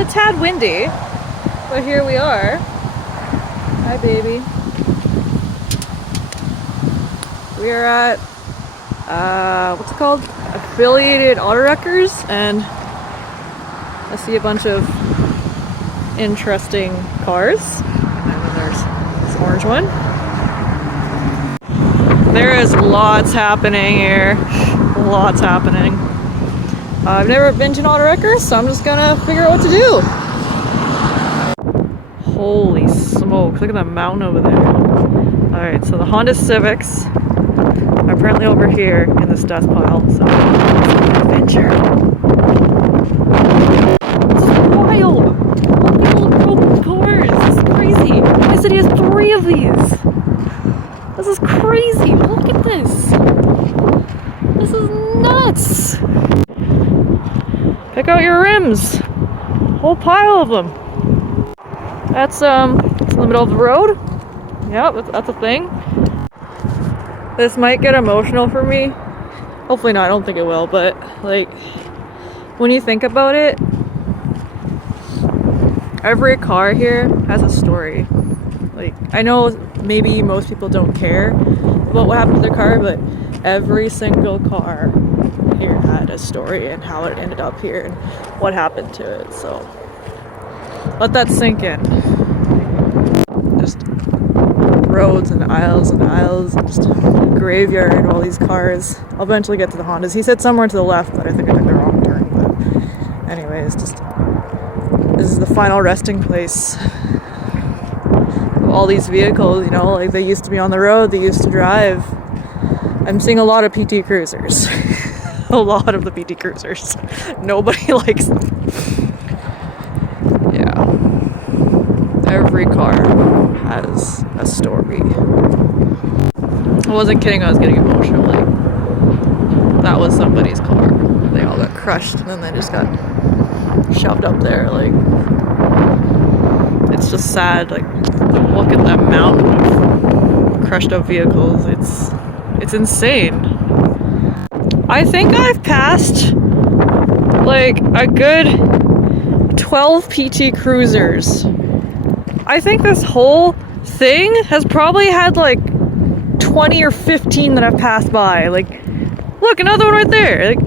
a tad windy, but here we are. Hi, baby. We are at, what's it called? Affiliated Auto Wreckers, and I see a bunch of interesting cars. And then there's this orange one. There is lots happening here. Lots happening. I've never been to an auto wrecker, so I'm just gonna figure out what to do. Holy smokes, look at that mountain over there. Alright, so the Honda Civics are apparently over here in this dust pile, so adventure. This is wild! People have broken cars! This is crazy! My city has 3 of these! This is crazy! Look at this! This is nuts! Pick out your rims! Whole pile of them! That's in the middle of the road. Yeah, that's a thing. This might get emotional for me. Hopefully not, I don't think it will, but like, when you think about it, every car here has a story. Like, I know maybe most people don't care about what happened to their car, but every single car here had a story and how it ended up here and what happened to it, so let that sink in. Just roads and aisles and just a graveyard of all these cars. I'll eventually get to the Hondas. He said somewhere to the left, but I think I took the wrong turn. But anyways, this is the final resting place of all these vehicles, you know, like they used to be on the road, they used to drive. I'm seeing a lot of PT Cruisers. A lot of the PT Cruisers. Nobody likes them. Yeah. Every car has a story. I wasn't kidding, I was getting emotional. Like, that was somebody's car. They all got crushed and then they just got shoved up there. Like, it's just sad. Like, look at that mountain of crushed up vehicles. It's insane. I think I've passed like a good 12 PT Cruisers. I think this whole thing has probably had like 20 or 15 that I've passed by. Like, look, another one right there. Like,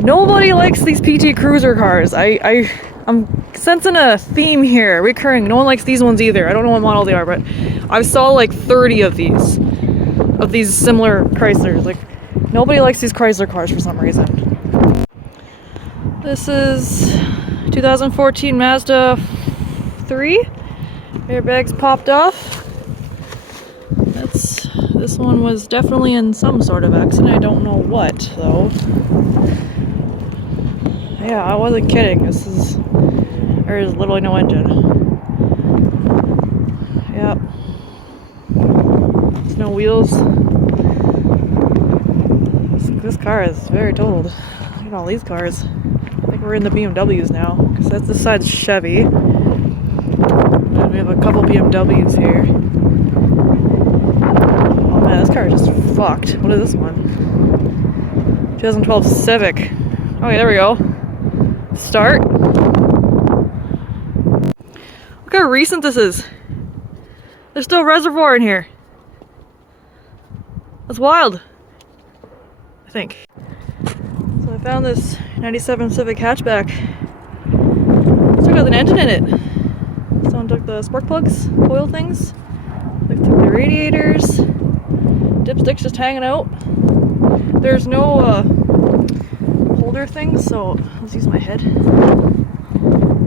nobody likes these PT Cruiser cars. I'm sensing a theme here, recurring. No one likes these ones either. I don't know what model they are, but I saw like 30 of these similar Chryslers. Like, nobody likes these Chrysler cars for some reason. This is 2014 Mazda 3. Airbags popped off. This one was definitely in some sort of accident. I don't know what though. Yeah, I wasn't kidding. There is literally no engine. Yep. There's no wheels. This car is very totaled. Look at all these cars. I think we're in the BMWs now, because this side's Chevy. And we have a couple BMWs here. Oh man, this car is just fucked. What is this one? 2012 Civic. Okay, there we go. Start. Look how recent this is. There's still a reservoir in here. That's wild. I think. So I found this 97 Civic hatchback. Still got an engine in it. Someone took the spark plugs, oil things. They took the radiators. Dipstick's just hanging out. There's no holder thing, so let's use my head. I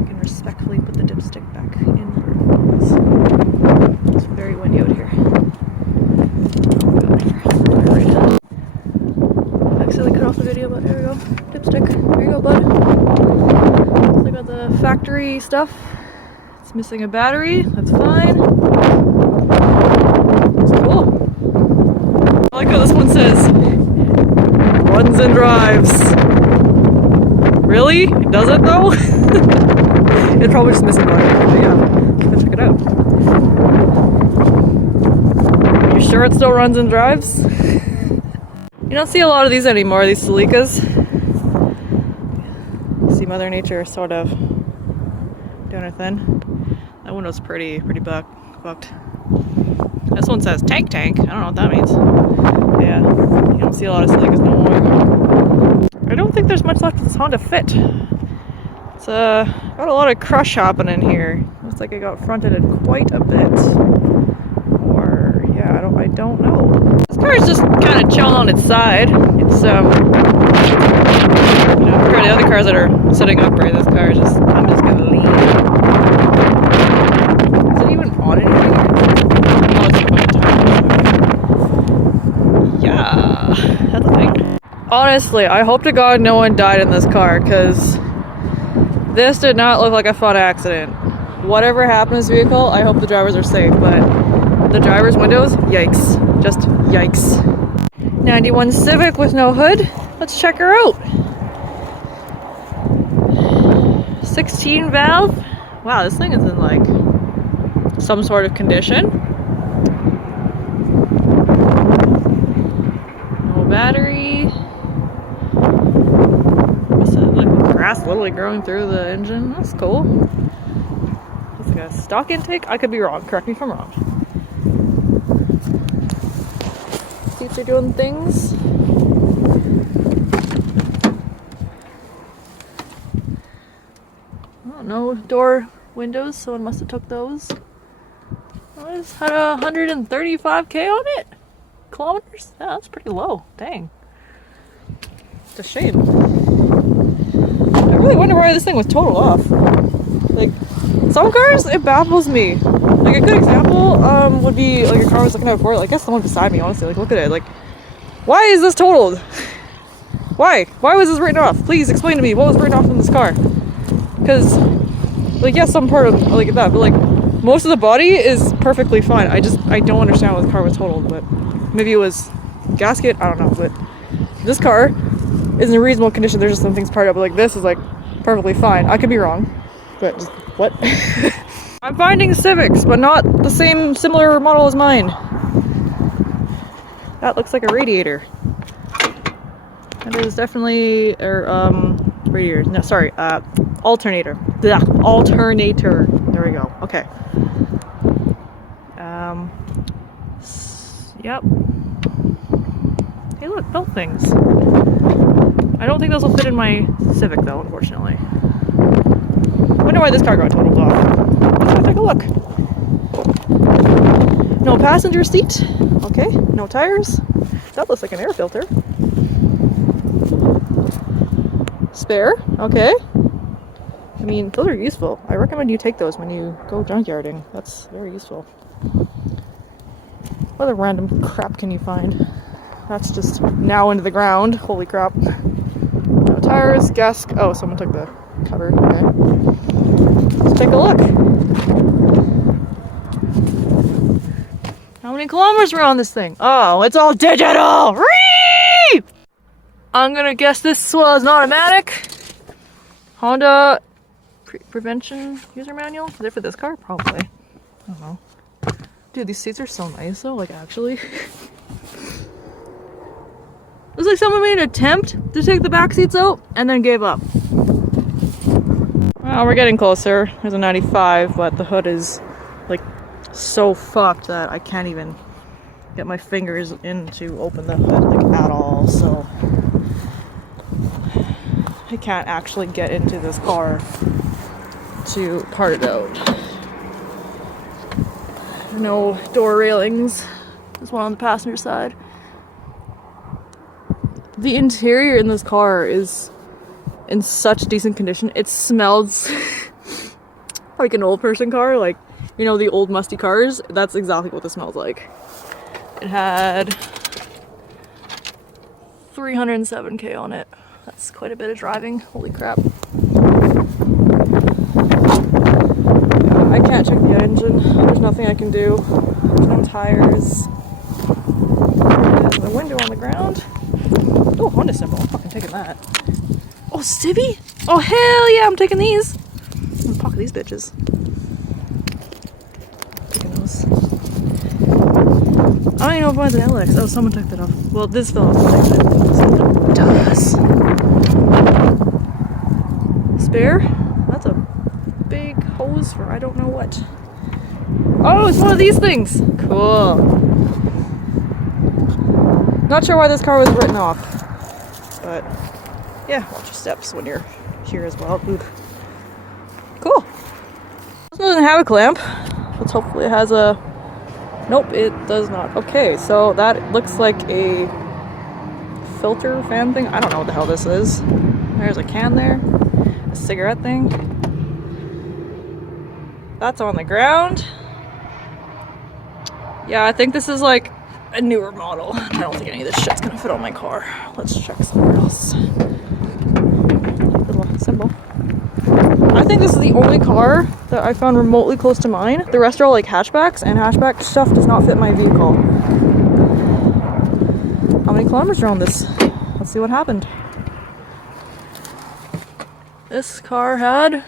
can respectfully put the dipstick back in where it was. It's very windy out here. Accidentally cut off the video, but there we go. Dipstick. There you go, bud. So I got the factory stuff. It's missing a battery. That's fine. It's cool. I like how this one says runs and drives. Really? It doesn't though? It's probably just missing battery. But yeah, let's check it out. Are you sure it still runs and drives? You don't see a lot of these anymore, these Celicas. You see Mother Nature sort of doing her thing. That window's pretty fucked. This one says tank. I don't know what that means. Yeah, you don't see a lot of Celica's no more. I don't think there's much left of this Honda Fit. It's got a lot of crush happening here. Looks like it got fronted quite a bit. Or yeah, I don't know. This car is just kind of chilling on its side. It's you know, compared to the other cars that are sitting upright, this car is just, I'm just gonna lean. Is it even on anything? Oh, it's like a yeah, that's a thing. Honestly, I hope to God no one died in this car, because this did not look like a fun accident. Whatever happened to this vehicle, I hope the drivers are safe, but the driver's windows, yikes. Just yikes. 91 Civic with no hood. Let's check her out. 16 valve. Wow, this thing is in like some sort of condition. No battery. What's it, like grass literally growing through the engine? That's cool. It's like a stock intake? I could be wrong. Correct me if I'm wrong. Seats are doing things. Oh, no door windows. Someone must have took those. It's had 135k on it. Kilometers? Yeah, that's pretty low. Dang. It's a shame. I really wonder why this thing was totaled off. Like, some cars, it baffles me. Like, a good example would be, like, a car I was looking at before. Like, I guess someone beside me, honestly. Like, look at it. Like, why is this totaled? Why? Why was this written off? Please explain to me what was written off in this car. Because, like, yes, some part of, like, that, but, like, most of the body is perfectly fine. I don't understand why the car was totaled, but maybe it was gasket, I don't know, but this car is in a reasonable condition. There's just some things parted up, but, like, this is, like, perfectly fine. I could be wrong, but just, what? I'm finding Civics, but not the similar model as mine. That looks like a radiator. That is definitely, radiator. No, sorry, alternator. Blah, alternator. There we go. Okay. Yep. Hey, look, belt things. I don't think those will fit in my Civic, though, unfortunately. I wonder why this car got totaled off. Let's take a look. No passenger seat. Okay. No tires. That looks like an air filter. Spare. Okay. I mean, those are useful. I recommend you take those when you go junkyarding. That's very useful. What other random crap can you find? That's just now into the ground. Holy crap. No tires, gas. Oh, someone took the cover. Okay. Let's take a look. How many kilometers were on this thing? Oh, it's all digital! Whee! I'm gonna guess this was an automatic. Honda prevention user manual. Is it for this car? Probably. I don't know. Dude, these seats are so nice though, like actually. Looks like someone made an attempt to take the back seats out and then gave up. Well, we're getting closer. There's a 95, but the hood is like so fucked that I can't even get my fingers in to open the hood like at all, so I can't actually get into this car to part it out. No door railings. There's one on the passenger side. The interior in this car is in such decent condition. It smells like an old person car, like, you know, the old musty cars. That's exactly what this smells like. It had 307k on it. That's quite a bit of driving. Holy crap. I can't check the engine. There's nothing I can do. There's no tires. There's a window on the ground. Oh, Honda symbol. I'm fucking taking that. Oh, Civvy? Oh, hell yeah, I'm taking these. I'm gonna pocket these bitches. Taking those. I don't even know if mine's an LX. Oh, someone took that off. Well, this fell off. Someone does. Spare? That's a big hose for I don't know what. Oh, it's one of these things. Cool. Not sure why this car was written off, but yeah, watch your steps when you're here as well. Ooh. Cool. This one doesn't have a clamp. Let's hopefully it has a... Nope, it does not. Okay, so that looks like a filter fan thing. I don't know what the hell this is. There's a can there. A cigarette thing. That's on the ground. Yeah, I think this is like a newer model. I don't think any of this shit's gonna fit on my car. Let's check somewhere else. Little symbol. I think this is the only car that I found remotely close to mine. The rest are all like hatchbacks, and hatchback stuff does not fit my vehicle. How many kilometers are on this? Let's see what happened. This car had...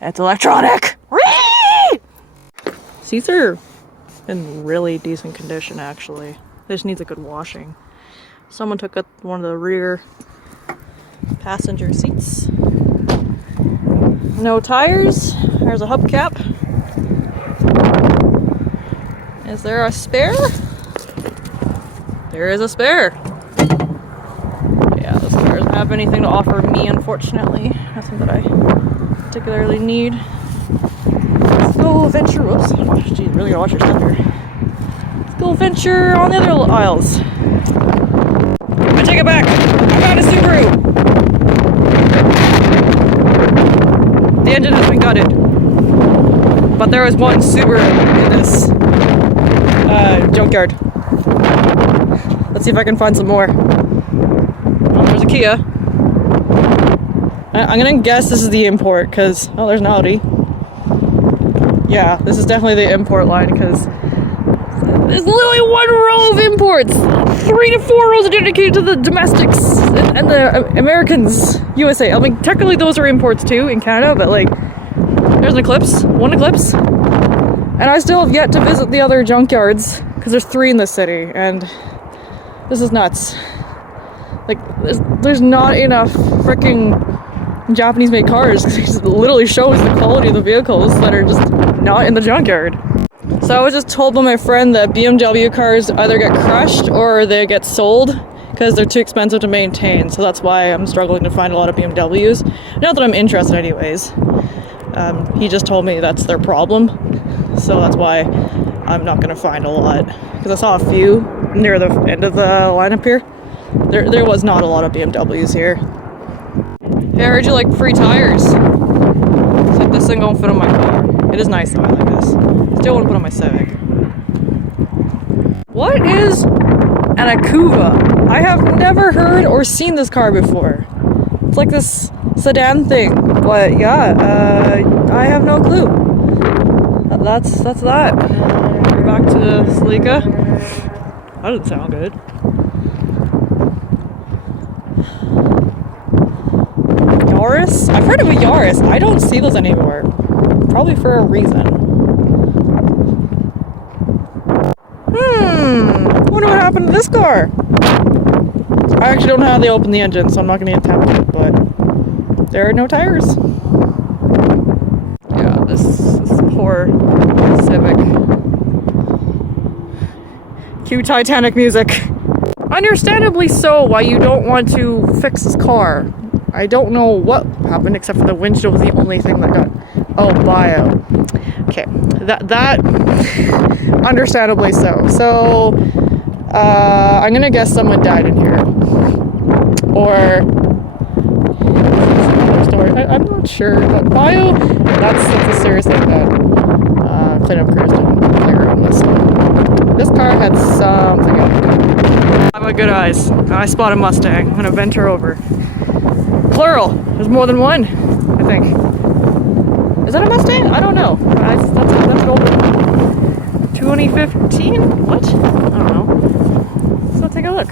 It's electronic! Whee! Seats are in really decent condition, actually. It just needs a good washing. Someone took up one of the rear passenger seats. No tires. There's a hubcap. Is there a spare? There is a spare. Yeah, this car doesn't have anything to offer me, unfortunately. Nothing that I particularly need. Let's go venture. Whoops. Geez, really gotta watch your step here. Let's go venture on the other aisles. I take it back. I found a Subaru. The engine has been gutted. But there is one Subaru in this junkyard. Let's see if I can find some more. Oh, there's a Kia. I'm gonna guess this is the import, because... Oh, there's an Audi. Yeah, this is definitely the import line, because there's literally one row of imports! 3 to 4 rows are dedicated to the domestics and the Americans, USA. I mean, technically those are imports too, in Canada, but like... There's an Eclipse. One Eclipse. And I still have yet to visit the other junkyards, because there's 3 in the city, and... This is nuts. Like, there's not enough freaking Japanese-made cars, because it just literally shows the quality of the vehicles that are just not in the junkyard. So I was just told by my friend that BMW cars either get crushed or they get sold because they're too expensive to maintain. So that's why I'm struggling to find a lot of BMWs. Not that I'm interested anyways. He just told me that's their problem. So that's why I'm not going to find a lot. Because I saw a few near the end of the lineup here. There was not a lot of BMWs here. Yeah, I heard you like free tires. Except this thing won't fit on my car. It is nice though, I like this. Still want to put on my Civic. What is an Akuva? I have never heard or seen this car before. It's like this sedan thing. But yeah, I have no clue. That's that. We're back to the Celica. That doesn't sound good. Yaris? I've heard of a Yaris. I don't see those anymore. Probably for a reason. Wonder what happened to this car? I actually don't know how they open the engine, so I'm not going to attempt it, but there are no tires. Yeah, this poor Civic. Cue Titanic music. Understandably so, why you don't want to fix this car. I don't know what happened, except for the windshield was the only thing that got... Oh, bio. Okay, that understandably so. So, I'm gonna guess someone died in here. Or... story. I'm not sure, but bio, that's a serious thing that cleanup crews didn't play around with. This car had something up. I have good eyes. I spot a Mustang. I'm gonna venture over. Plural. There's more than one, I think. Is that a Mustang? I don't know. That's an old one. 2015? What? I don't know. So take a look.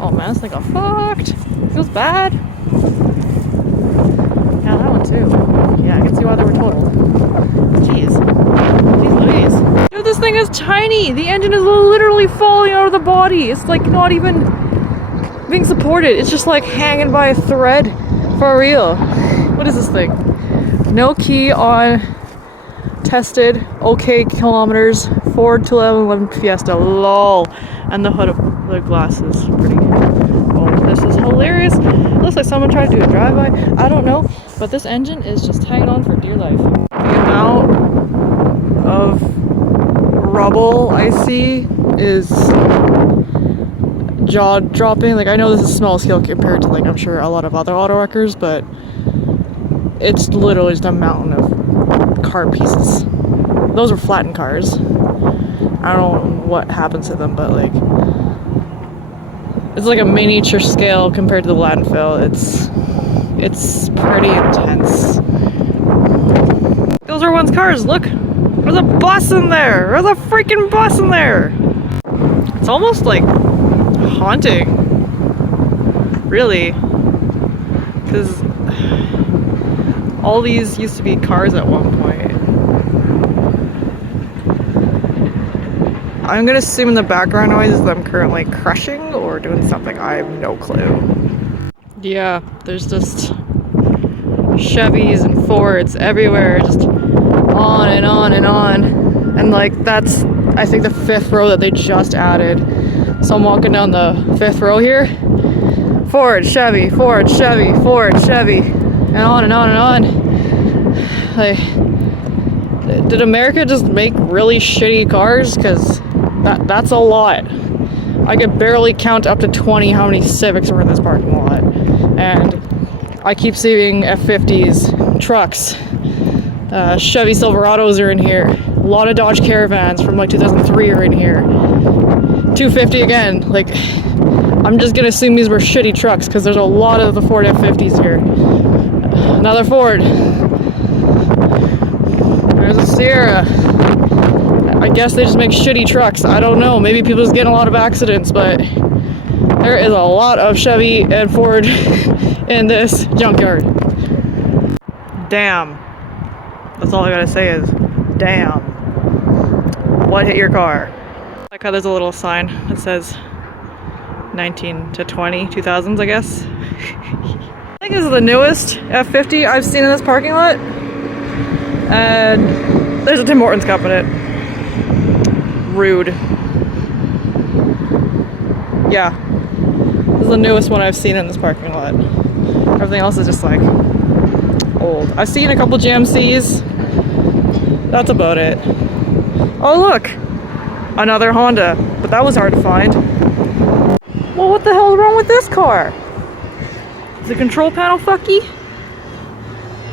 Oh man, this thing got fucked. It feels bad. Yeah, that one too. Yeah, I can see why they were totaled. Jeez. Jeez Louise. Dude, this thing is tiny. The engine is literally falling out of the body. It's like not even... being supported. It's just like hanging by a thread for real. What is this thing? No key on tested. Okay kilometers. Ford 2011 Fiesta. Lol. And the hood of the glass is pretty. Oh, this is hilarious. It looks like someone tried to do a drive-by. I don't know, but this engine is just hanging on for dear life. The amount of rubble I see is jaw-dropping. Like, I know this is small scale compared to, like, I'm sure a lot of other auto wreckers, but it's literally just a mountain of car pieces. Those are flattened cars. I don't know what happens to them, but like, it's like a miniature scale compared to the landfill. It's pretty intense. Those are one's cars. Look, there's a bus in there. There's a freaking bus in there. It's almost like haunting, really, because all these used to be cars at one point. I'm gonna assume the background noise is them currently crushing or doing something. I have no clue. Yeah, there's just Chevys and Fords everywhere, just on and on and on. And like, that's, I think, the 5th row that they just added. So I'm walking down the 5th row here. Ford, Chevy, Ford, Chevy, Ford, Chevy, and on and on and on. Like, did America just make really shitty cars? Because that's a lot. I could barely count up to 20 how many Civics were in this parking lot. And I keep seeing F50s, trucks, Chevy Silverados are in here. A lot of Dodge Caravans from like 2003 are in here. 250 again. Like, I'm just gonna assume these were shitty trucks because there's a lot of the Ford F50s here. Another Ford. There's a Sierra. I guess they just make shitty trucks. I don't know. Maybe people just get in a lot of accidents, but there is a lot of Chevy and Ford in this junkyard. Damn. That's all I gotta say is, damn. What hit your car? I like how there's a little sign that says 19 to 20, 2000s, I guess. I think this is the newest F50 I've seen in this parking lot. And there's a Tim Hortons cup in it. Rude. Yeah. This is the newest one I've seen in this parking lot. Everything else is just like old. I've seen a couple GMCs. That's about it. Oh look! Another Honda. But that was hard to find. Well, what the hell is wrong with this car? Is the control panel fucky?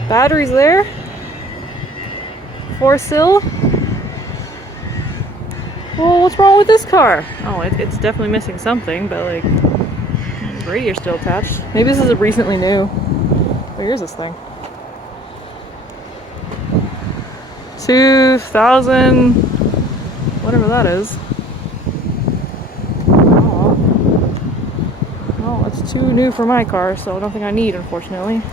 Batteries there? 4-sill? Well, what's wrong with this car? Oh, it's definitely missing something, but like, the radio's still attached. Maybe this is recently new. Where is this thing? 2000, whatever that is. Oh, well, it's too new for my car, so I don't think I need, unfortunately.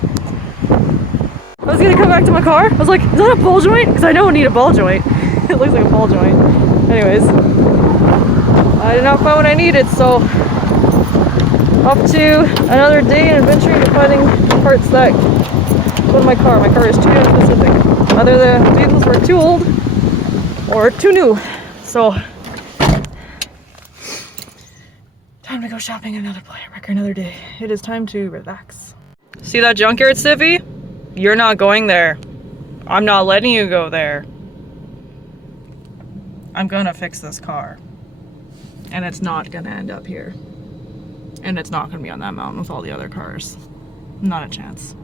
I was gonna come back to my car. I was like, is that a ball joint? Because I know I need a ball joint. It looks like a ball joint. Anyways, I did not find what I needed, so off to another day in adventuring and finding parts that go to my car. My car is too specific. Either the vehicles were too old or too new. So, time to go shopping another wrecker another day. It is time to relax. See that junkyard, Siffy? You're not going there. I'm not letting you go there. I'm gonna fix this car. And it's not gonna end up here. And it's not gonna be on that mountain with all the other cars. Not a chance.